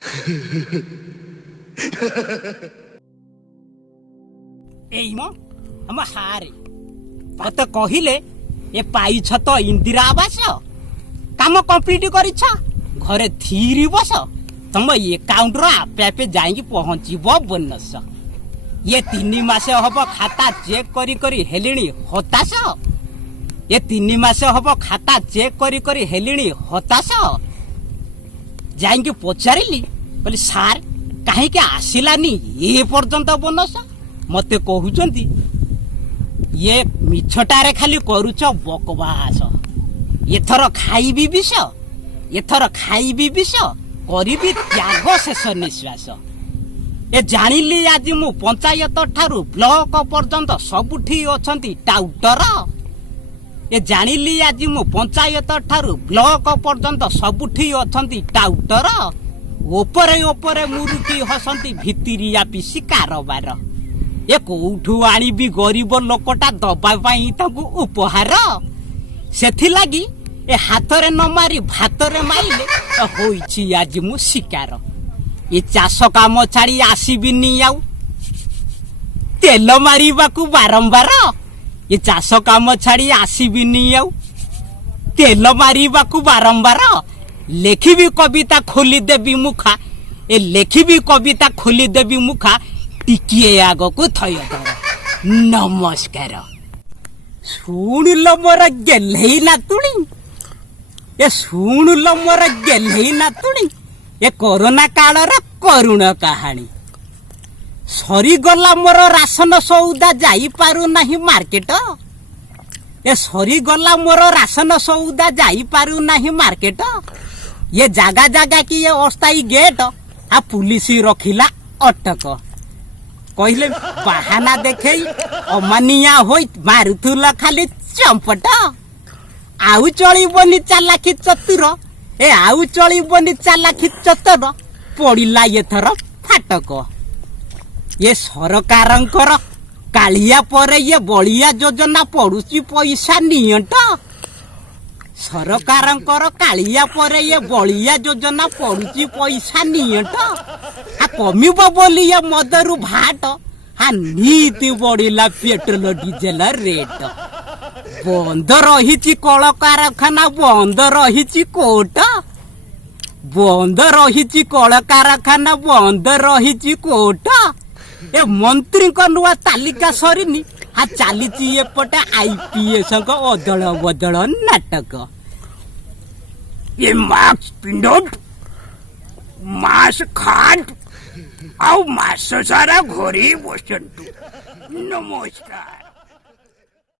एई म हम हारे तते कहिले ए पाइछ त इंदिरा आवास काम कंप्लीट करिछ घरे थीरी बस तुम एकाउंट आपे आपे जाई पहुँचब बोनस ये 3 मास हम खाता चेक करी करी हेलिणी हताश ये 3 मास हम खाता चेक करी करी हेलिणी हताश जाई पचारिली बोली सार कहीं आसिलानी ये पर्यंत बोनस मते कहउचंती ये मिछटारे खाली करूच बकवास एथर खाइबी विष एथर खाइबी विष करिबी त्याग शेष निश्वास ए जानिली आज मु पंचायत ठारू ब्लॉक पर्यंत सबुठी अछंती टाउटर ए जानिली आज मु पंचायत ठारू ब्लॉक पर्यंत सबुठी अछंती टाउटर ओपरे ओपरे मुरुकी हसंती भितिरिया पिसी कारबार ए कोठू आनिबी गरीब लोकटा दबा पाई ताकू उपहार सेथि लागी ए हाथरे न मारी भातरे माइले होइछि आज मु शिकार ए चाष काम छाड़ी आसीबिनी आउ तेल मारिबाकू बारंबार ए चाष काम छाड़ी आसीबिनी आउ तेल मारिबाकू बारंबार लेखिबी कविता खोली देबी मुखा ए लेखिबी कविता खोली देबी मुखा टिकिए आगको थय दर नमस्कार सुनिल मोर गेल्है नातुणी ए सुनिल मोर गेल्है नातुणी ए कोरोना कालर करुण कहानी सरी गला मोर राशन सौदा जाई पारु नाही मार्केट ए सरी गला मोर राशन सौदा जाई पारु नाही मार्केट ये जागा जागा की ये अस्थायी गेट आ पुलिस रखिला अटक कहले बहाना देखे अमानिया होई मारुथुला खाली चंपट आउ चलिबनी चालाखी चतुर ए आउ चलिबनी चालाखी चतुर पड़िला एथर फाटक ये सरकारंकर कालिया पर ये बलिया योजना पड़ुची पैसा नियंट सरकारंकर कालिया पर ये बलिया योजना पड़ुची पैसा नियंट आ कमिब बोली ये मदरु भाट हा नीति बढ़िला पेट्रोल डीजेल रेट बंद रही कल कारखाना बंद रही कोट बंद रही कल कारखाना बंद रही कोट ए मंत्री नुआ तालिका सरीनी हा चली एपटे आईपीएस अदल बदल नाटक ये मास्क पिंडो मास्क खाट आउ मास सारा घोरी बसंतु नमस्कार।